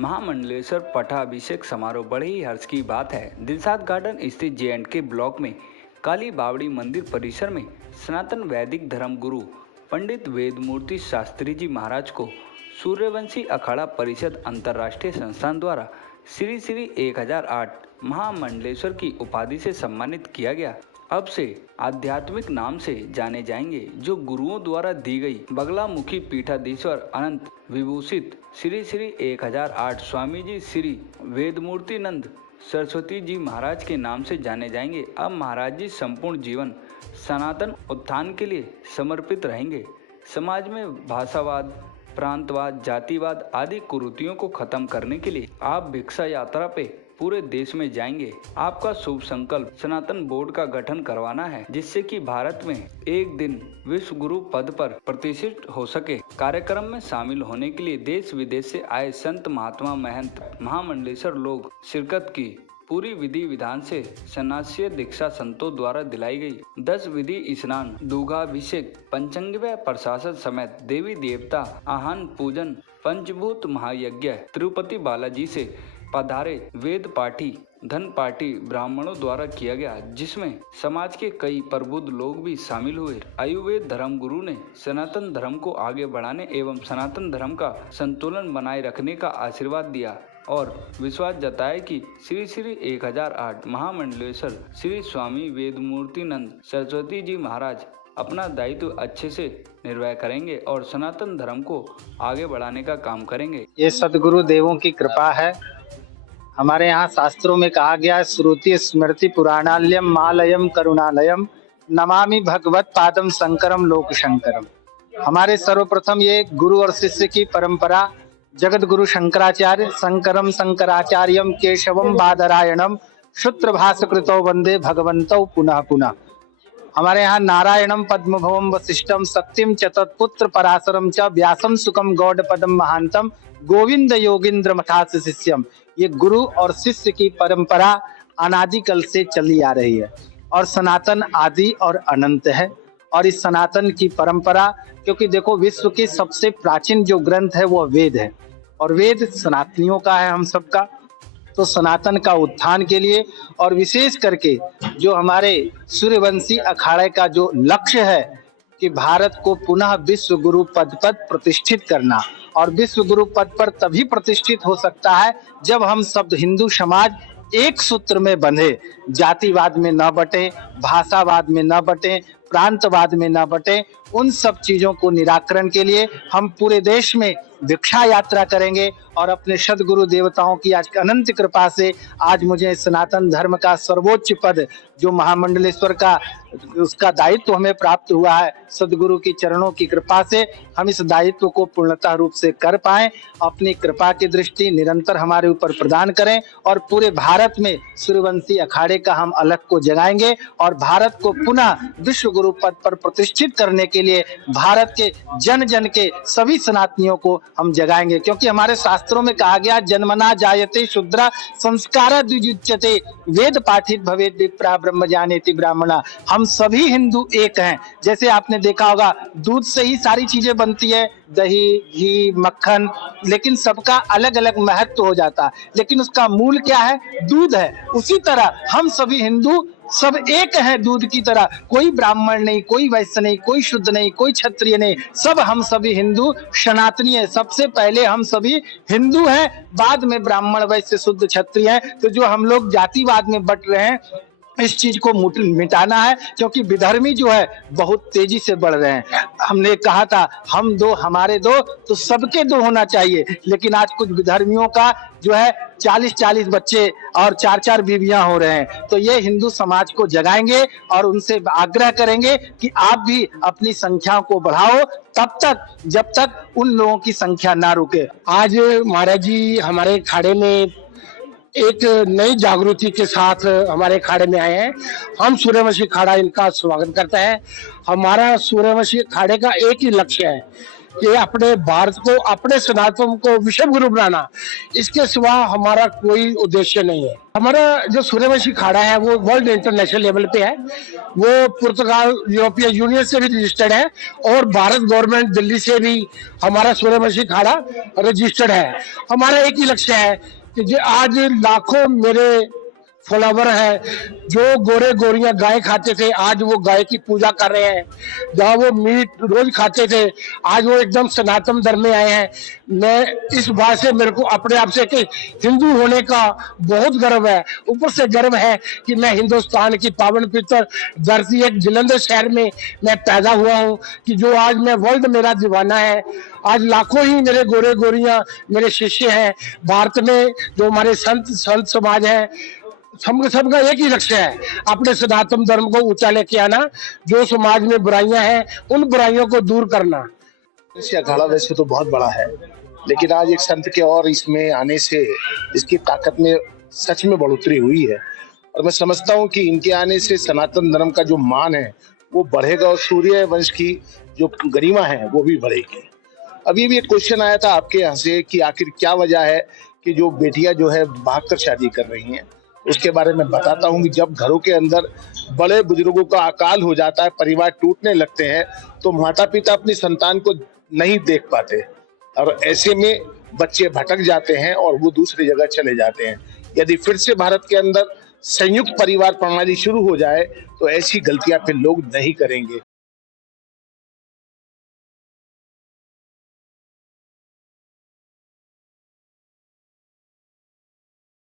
महामंडलेश्वर पटाभिषेक समारोह बड़े ही हर्ष की बात है। दिलशाद गार्डन स्थित J&K ब्लॉक में काली बावड़ी मंदिर परिसर में सनातन वैदिक धर्म गुरु पंडित वेदमूर्ति शास्त्री जी महाराज को सूर्यवंशी अखाड़ा परिषद अंतर्राष्ट्रीय संस्थान द्वारा श्री श्री 1008 महामंडलेश्वर की उपाधि से सम्मानित किया गया। अब से आध्यात्मिक नाम से जाने जाएंगे जो गुरुओं द्वारा दी गई बगलामुखी पीठाधीश्वर अनंत विभूषित श्री श्री 1008 स्वामी जी श्री वेदमूर्तिनंद सरस्वती जी महाराज के नाम से जाने जाएंगे। अब महाराज जी संपूर्ण जीवन सनातन उत्थान के लिए समर्पित रहेंगे। समाज में भाषावाद, प्रांतवाद, जातिवाद आदि कुरीतियों को खत्म करने के लिए आप भिक्षा यात्रा पे पूरे देश में जाएंगे। आपका शुभ संकल्प सनातन बोर्ड का गठन करवाना है, जिससे कि भारत में एक दिन विश्व गुरु पद पर प्रतिष्ठित हो सके। कार्यक्रम में शामिल होने के लिए देश विदेश से आए संत, महात्मा, महंत, महामंडलेश्वर लोग शिरकत की। पूरी विधि विधान से सन्यासी दीक्षा संतों द्वारा दिलाई गई। 10 विधि स्नान, दुग्धाभिषेक, पंचांगव्य प्रशासन समेत देवी देवता आह्वान पूजन, पंचभूत महायज्ञ तिरुपति बालाजी से पधारे वेद पाठी, धन पाठी ब्राह्मणों द्वारा किया गया, जिसमें समाज के कई प्रबुद्ध लोग भी शामिल हुए। आयुर्वेद धर्म गुरु ने सनातन धर्म को आगे बढ़ाने एवं सनातन धर्म का संतुलन बनाए रखने का आशीर्वाद दिया और विश्वास जताया कि श्री श्री 1008 महामंडलेश्वर श्री स्वामी वेदमूर्तिनंद सरस्वती जी महाराज अपना दायित्व अच्छे से निर्वाह करेंगे और सनातन धर्म को आगे बढ़ाने का काम करेंगे। ये सदगुरु देवों की कृपा है। हमारे यहाँ शास्त्रों में कहा गया है, श्रुति स्मृति पुराणालयम मालयम करुणालयम नमामि भगवत पादम शंकरम लोक शंकरम। हमारे सर्वप्रथम ये गुरु और शिष्य की परंपरा जगत गुरु शंकराचार्य शंकरम शंकराचार्यम केशवम बादरायणम शुत्र भास्कृतौ वंदे भगवन्तौ पुनः पुनः। हमारे यहाँ नारायणम पद्मभवम वशिष्ठम शक्तिम च तत्पुत्र पराशरम च व्यासम सुखम गौड़ पदम महांतम गोविंद योगिंद्र मठास शिष्यम। ये गुरु और शिष्य की परंपरा अनादिकाल से चली आ रही है और सनातन आदि और अनंत है। और इस सनातन की परंपरा, क्योंकि देखो विश्व के सबसे प्राचीन जो ग्रंथ है वो वेद है और वेद सनातनियों का है, हम सबका। तो सनातन का उत्थान के लिए और विशेष करके जो हमारे सूर्यवंशी अखाड़े का जो लक्ष्य है कि भारत को पुनः विश्व गुरु पद पर प्रतिष्ठित करना, और विश्व गुरु पद पर तभी प्रतिष्ठित हो सकता है जब हम सब हिंदू समाज एक सूत्र में बंधे, जातिवाद में न बटे, भाषावाद में न बटे, प्रांतवाद में न बटे। उन सब चीजों को निराकरण के लिए हम पूरे देश में भिक्षा यात्रा करेंगे और अपने सदगुरु देवताओं की आज अनंत कृपा से आज मुझे सनातन धर्म का सर्वोच्च पद जो महामंडलेश्वर का उसका दायित्व हमें प्राप्त हुआ है, सदगुरु की चरणों की कृपा से हम इस दायित्व को पूर्णतः रूप से कर पाएं। अपनी कृपा की दृष्टि निरंतर हमारे ऊपर प्रदान करें और पूरे भारत में सूर्यवंशी अखाड़े का हम अलग को जगाएंगे और भारत को पुनः विश्व गुरु पद पर प्रतिष्ठित करने के लिए भारत के जन जन के सभी सनातनियों को हम जगाएंगे। क्योंकि हमारे शास्त्रों में कहा गया जन्मना जायते शूद्रा संस्कार द्विजुच्यते वेद पाठित भवेद विप्रा ब्रह्म जानेति ब्राह्मणा। हम सभी हिंदू एक हैं। जैसे आपने देखा होगा दूध से ही सारी चीजें बनती है, दही, घी, मक्खन, लेकिन सबका अलग अलग महत्व हो जाता है, लेकिन उसका मूल क्या है? दूध है। उसी तरह हम सभी हिंदू सब एक हैं दूध की तरह। कोई ब्राह्मण नहीं, कोई वैश्य नहीं, कोई शुद्ध नहीं, कोई क्षत्रिय नहीं, सब हम सभी हिंदू सनातनी है। सबसे पहले हम सभी हिंदू हैं, बाद में ब्राह्मण, वैश्य, शुद्ध, क्षत्रिय हैं। तो जो हम लोग जातिवाद में बट रहे हैं, इस चीज को मिटाना है, क्योंकि विधर्मी जो है बहुत तेजी से बढ़ रहे हैं। हमने कहा था हम दो हमारे दो, तो सबके दो होना चाहिए, लेकिन आज कुछ विधर्मियों का जो है 40-40 बच्चे और 4-4 बीवियां हो रहे हैं। तो ये हिंदू समाज को जगाएंगे और उनसे आग्रह करेंगे कि आप भी अपनी संख्या को बढ़ाओ, तब तक जब तक उन लोगों की संख्या ना रुके। आज महाराज जी हमारे खाड़े में एक नई जागृति के साथ हमारे खाड़े में आए हैं। हम सूर्यवंशी खाड़ा इनका स्वागत करते हैं। हमारा सूर्यवंशी खाड़े का एक ही लक्ष्य है कि अपने भारत को, अपने सनातन को विश्व गुरु बनाना, इसके सिवा हमारा कोई उद्देश्य नहीं है। हमारा जो सूर्यवंशी अखाड़ा है वो वर्ल्ड इंटरनेशनल लेवल पे है, वो पुर्तगाल यूरोपियन यूनियन से भी रजिस्टर्ड है और भारत गवर्नमेंट दिल्ली से भी हमारा सूर्यवंशी अखाड़ा रजिस्टर्ड है। हमारा एक ही लक्ष्य है कि जो आज लाखों मेरे फॉलोवर है, जो गोरे गोरियां गाय खाते थे आज वो गाय की पूजा कर रहे हैं, जहाँ वो मीट रोज खाते थे आज वो एकदम सनातन धर्म में आए हैं। मैं इस बात से, मेरे को अपने आप से कि हिंदू होने का बहुत गर्व है, ऊपर से गर्व है कि मैं हिंदुस्तान की पावन पवित्र धरती एक जलंधर शहर में मैं पैदा हुआ हूँ, कि जो आज मैं वर्ल्ड मेरा दीवाना है। आज लाखों ही मेरे गोरे गोरियां मेरे शिष्य हैं भारत में, जो हमारे संत समाज है, सबका एक ही लक्ष्य है अपने सनातन धर्म को ऊंचा लेके आना, जो समाज में बुराइयां हैं उन बुराइयों को दूर करना। ये अखाड़ा वैसे तो बहुत बड़ा है, लेकिन आज एक संत के और इसमें आने से इसकी ताकत में सच में बढ़ोतरी हुई है और मैं समझता हूँ कि इनके आने से सनातन धर्म का जो मान है वो बढ़ेगा और सूर्य वंश की जो गरिमा है वो भी बढ़ेगी। अभी भी एक क्वेश्चन आया था आपके यहाँ से कि आखिर क्या वजह है कि जो बेटियां जो है भागकर शादी कर रही हैं। उसके बारे में बताता हूँ कि जब घरों के अंदर बड़े बुजुर्गों का अकाल हो जाता है, परिवार टूटने लगते हैं, तो माता पिता अपनी संतान को नहीं देख पाते और ऐसे में बच्चे भटक जाते हैं और वो दूसरी जगह चले जाते हैं। यदि फिर से भारत के अंदर संयुक्त परिवार प्रणाली शुरू हो जाए तो ऐसी गलतियां फिर लोग नहीं करेंगे।